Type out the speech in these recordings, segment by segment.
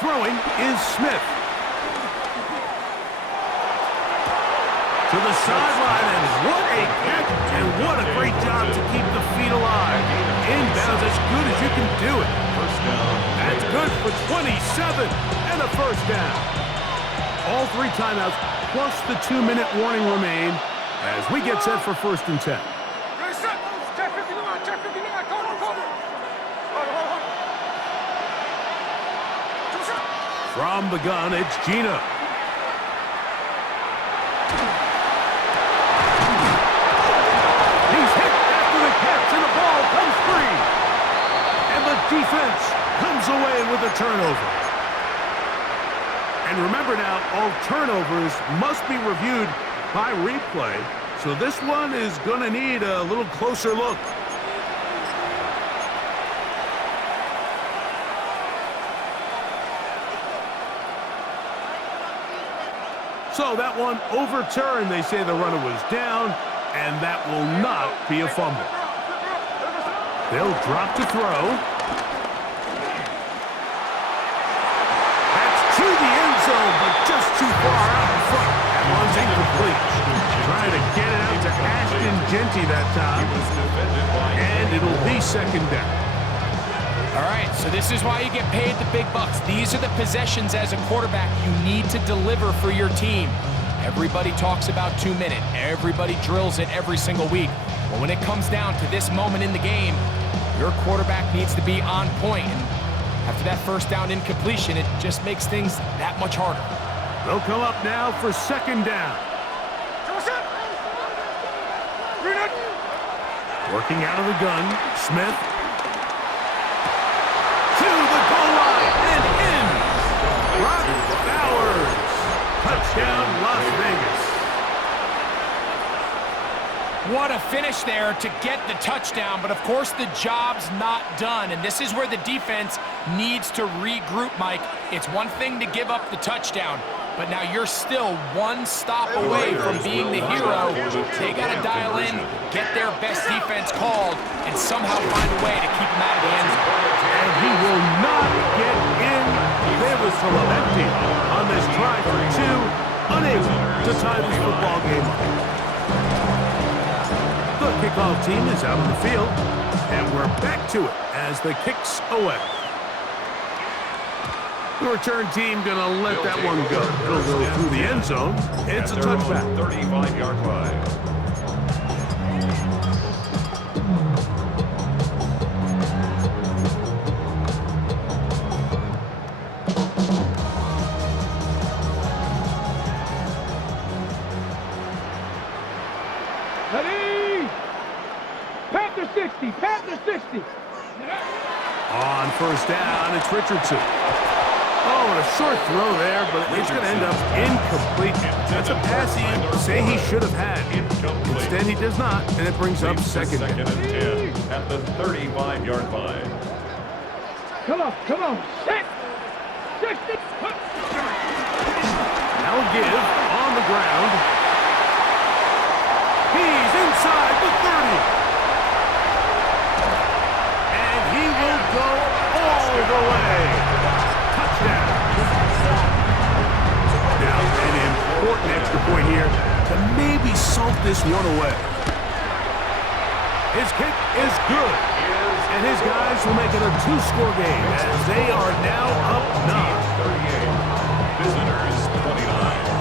Throwing is Smith. To the sideline, and what a catch, and what a great job to keep the feet alive. Inbounds as good as you can do it. That's good for 27 and a first down. All 3 timeouts plus the 2-minute warning remain as we get set for 1st and 10. From the gun, it's Gina. He's hit after the catch, and the ball comes free. And the defense comes away with a turnover. And remember now, all turnovers must be reviewed by replay, so this one is going to need a little closer look. So that one overturned. They say the runner was down, and that will not be a fumble. They'll drop to throw. That's to the end zone, but just too far out in front. That one's incomplete. Trying to get it out to Ashton Genty that time. And it'll be 2nd down. All right, so this is why you get paid the big bucks. These are the possessions as a quarterback you need to deliver for your team. Everybody talks about 2-minute. Everybody drills it every single week. But when it comes down to this moment in the game, your quarterback needs to be on point. And after that 1st down incompletion, it just makes things that much harder. They'll come up now for 2nd down. Working out of the gun, Smith. To the goal line and in. Brock Bowers. Touchdown, Las Vegas. What a finish there to get the touchdown, but of course the job's not done, and this is where the defense needs to regroup, Mike. It's one thing to give up the touchdown, but now you're still one stop away from being the hero. They got to dial in, get their best defense called, and somehow find a way to keep him out of the end zone. And he will not get in. There was Salamenti on this try for 2, unable to tie this football game up. The kickoff team is out on the field, and we're back to it as the kick's away. The return team going to let that one go. It'll go through the end zone. It's a touchback. 35-yard line. Panther 60, Panther 60. On 1st down, it's Richardson. Oh, and a short throw there, but it's going to end up incomplete. That's a pass he say he should have had. Instead, he does not, and it brings up 2nd down. 2nd and 10 at the 35-yard line. Come on, set. 60. Now give on the ground. He's inside the 30. And he will go all the way. Touchdown. Now, an important extra point here to maybe salt this one away. His kick is good. And his guys will make it a 2-score game as they are now up 9. 38. Visitors 29.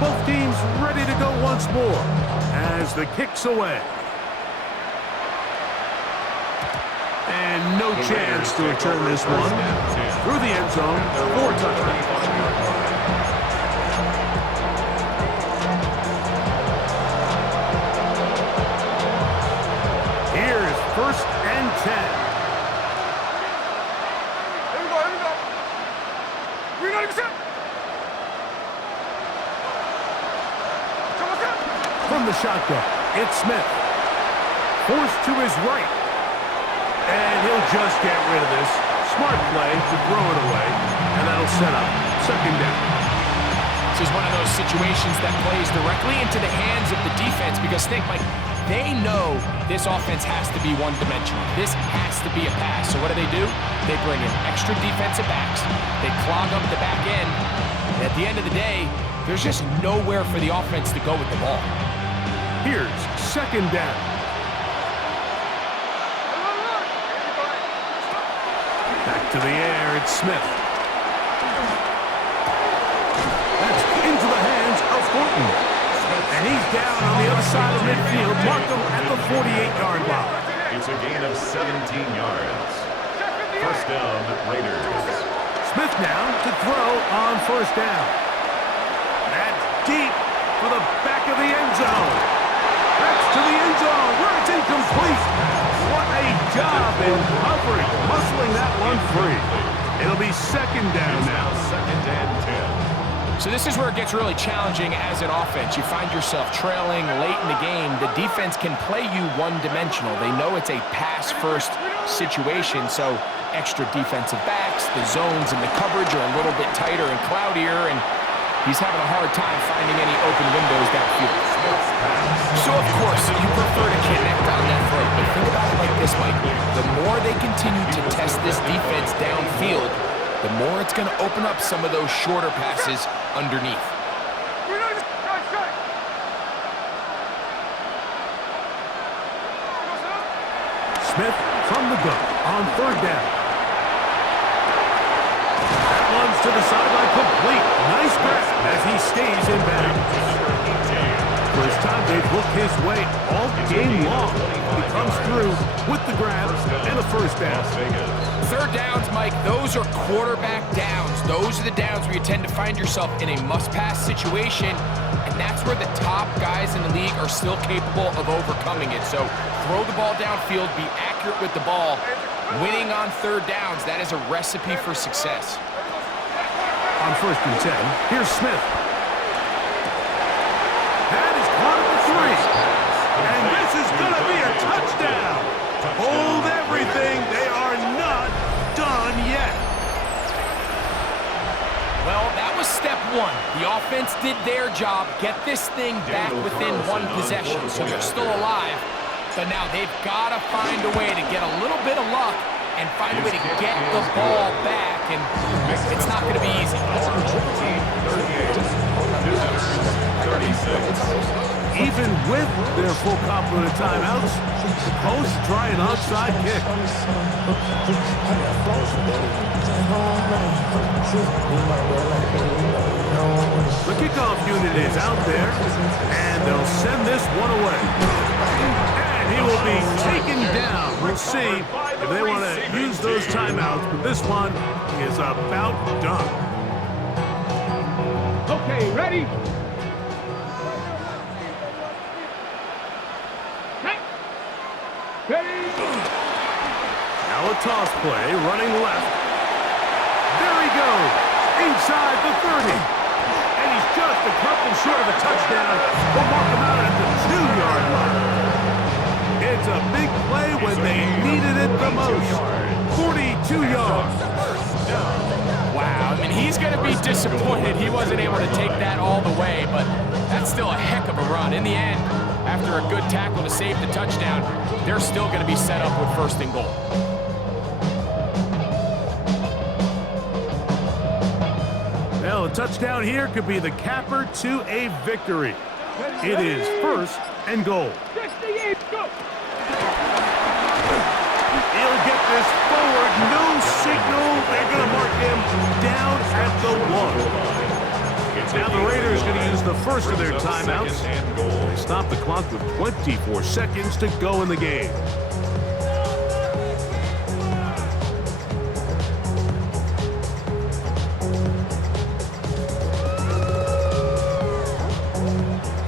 Both teams ready to go once more as the kick's away. And no chance to return this one. Through the end zone, 4 touchdowns. Here's 1st and 10. Here we go. Green on the set. Come on, set. from the shotgun. It's Smith. Forced to his right. And he'll just get rid of this. Smart play to throw it away. And that'll set up second down. This is one of those situations that plays directly into the hands of the defense because think, Mike, they know this offense has to be one-dimensional. This has to be a pass. So what do? They bring in extra defensive backs. They clog up the back end. And at the end of the day, there's just nowhere for the offense to go with the ball. Here's second down. Back to the air, it's Smith. That's into the hands of Thornton. And he's down on the other side of midfield. Mark him at the 48-yard line. It's a gain of 17 yards. First down, Raiders. Smith now to throw on first down. That's deep for the back of the end zone. That's to the end zone where it's incomplete. What a job in covering, muscling that one free. It'll be second down now. Second and 10. So this is where it gets really challenging as an offense. You find yourself trailing late in the game. The defense can play you one-dimensional. They know it's a pass-first situation, so extra defensive backs, the zones and the coverage are a little bit tighter and cloudier, and he's having a hard time finding any open windows downfield. So, of course, you prefer to connect on that throw, but think about it like this, Mike. The more they continue to test this defense downfield, the more it's going to open up some of those shorter passes underneath. Smith from the gun on third down. That one's to the sideline complete. Nice grab as he stays in bounds. First time they've looked his way all game long. He comes through with the grab and a first down. Third downs, Mike, those are quarterback downs. Those are the downs where you tend to find yourself in a must-pass situation, and that's where the top guys in the league are still capable of overcoming it. So throw the ball downfield, be accurate with the ball. Winning on third downs, that is a recipe for success. On first and 10, here's Smith. That is caught at the 3. And this is going to be a touchdown. Hold everything. They are not done yet. Well, that was step one. The offense did their job, get this thing back within one possession, so they're still alive. But now they've got to find a way to get a little bit of luck and find a way to get the ball back, and it's not going to be easy. Even with their full complement of timeouts, the Posts try an onside kick. The kickoff unit is out there, and they'll send this one away. And he will be taken down. We'll see if they want to use those timeouts, but this one is about done. Okay, ready? Now a toss play, running left. There he goes, inside the 30. And he's just a couple short of a touchdown. We'll mark him out at the 2-yard line. It's a big play when they needed it the most. 42 yards. Wow, I mean, he's going to be disappointed he wasn't able to take that all the way, but that's still a heck of a run. In the end, after a good tackle to save the touchdown, they're still going to be set up with first and goal. Well, a touchdown here could be the capper to a victory. It is first and goal. 68, go! He'll get this forward, no signal. They're going to mark him down at the 1. Now the Raiders going to use the first of their timeouts. They stop the clock with 24 seconds to go in the game.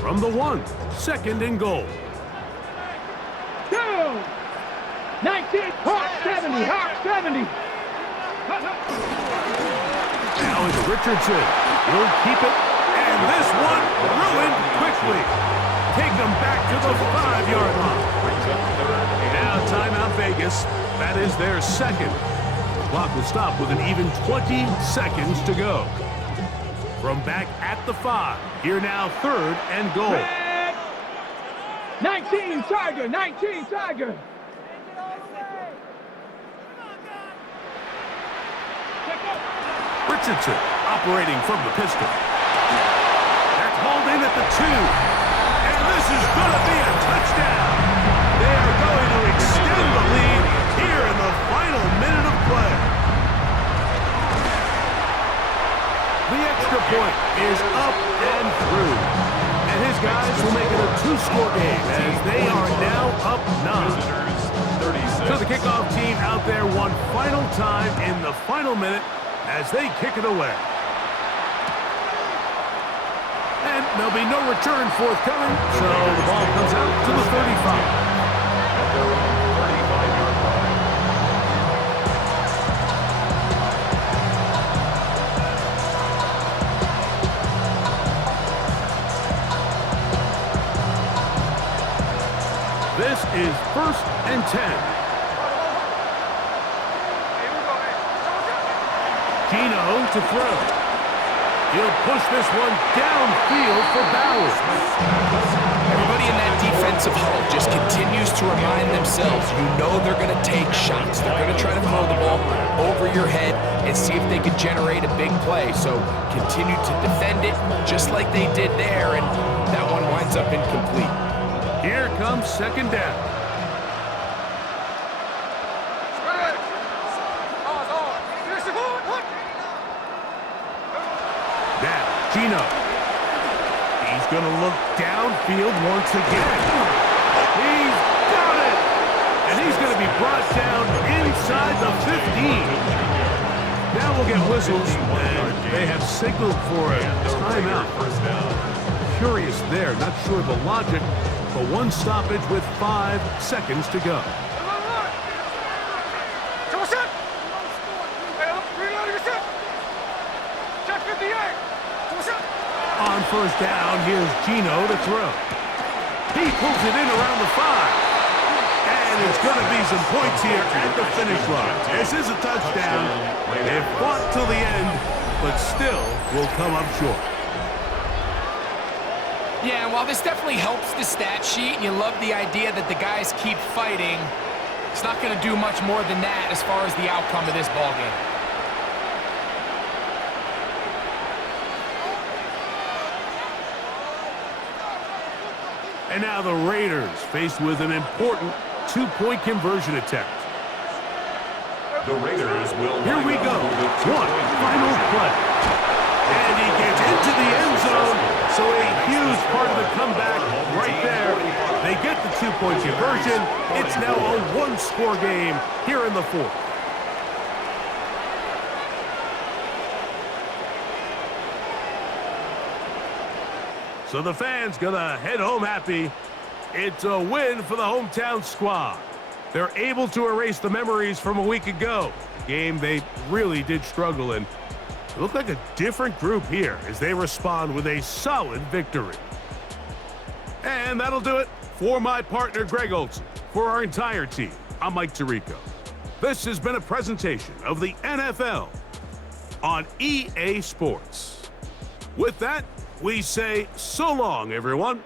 From the 1, second and goal. 2, 19, Hawk 70, Hawk 70. Now it's Richardson. He'll keep it, and this one ruined quickly. Take a the 5-yard line. Now timeout Vegas. That is their second. The clock will stop with an even 20 seconds to go. From back at the 5, here now 3rd and goal. Red. 19 Tiger, 19 Tiger. Richardson operating from the pistol. That's hauled in at the 2. And this is going to be a touchdown. They are going to extend the lead here in the final minute of play. The extra point is up and through. And his guys will make it a 2-score game as they are now up 9. So the kickoff team out there one final time in the final minute as they kick it away. And there'll be no return forthcoming, so the ball comes out to the 35. At their own 35-yard line. This is 1st and 10. Gino to throw. He'll push this one downfield for Bowers. Everybody in that defensive huddle just continues to remind themselves, you know they're going to take shots. They're going to try to throw the ball over your head and see if they can generate a big play. So continue to defend it just like they did there, and that one winds up incomplete. Here comes 2nd down. Now, Gino. He's going to look downfield once again. He's got it! And he's going to be brought down inside the 15. Now we'll get whistles, and they have signaled for a timeout. Curious there, not sure the logic, but one stoppage with 5 seconds to go. On 1st down, here's Gino to throw. He pulls it in around the 5. And it's going to be some points here at the finish line. This is a touchdown. They fought till the end, but still will come up short. Yeah, and while this definitely helps the stat sheet, and you love the idea that the guys keep fighting, it's not going to do much more than that as far as the outcome of this ballgame. And now the Raiders faced with an important 2-point conversion attempt. The Raiders will. Here we go. One final play. And he gets into the end zone, so a huge part of the comeback right there. They get the 2-point conversion. It's now a 1-score game here in the 4th. So the fans gonna head home happy. It's a win for the hometown squad. They're able to erase the memories from a week ago. A game they really did struggle in. It looked like a different group here as they respond with a solid victory. And that'll do it for my partner Greg Olson. For our entire team, I'm Mike Tirico. This has been a presentation of the NFL on EA Sports. With that, we say so long, everyone.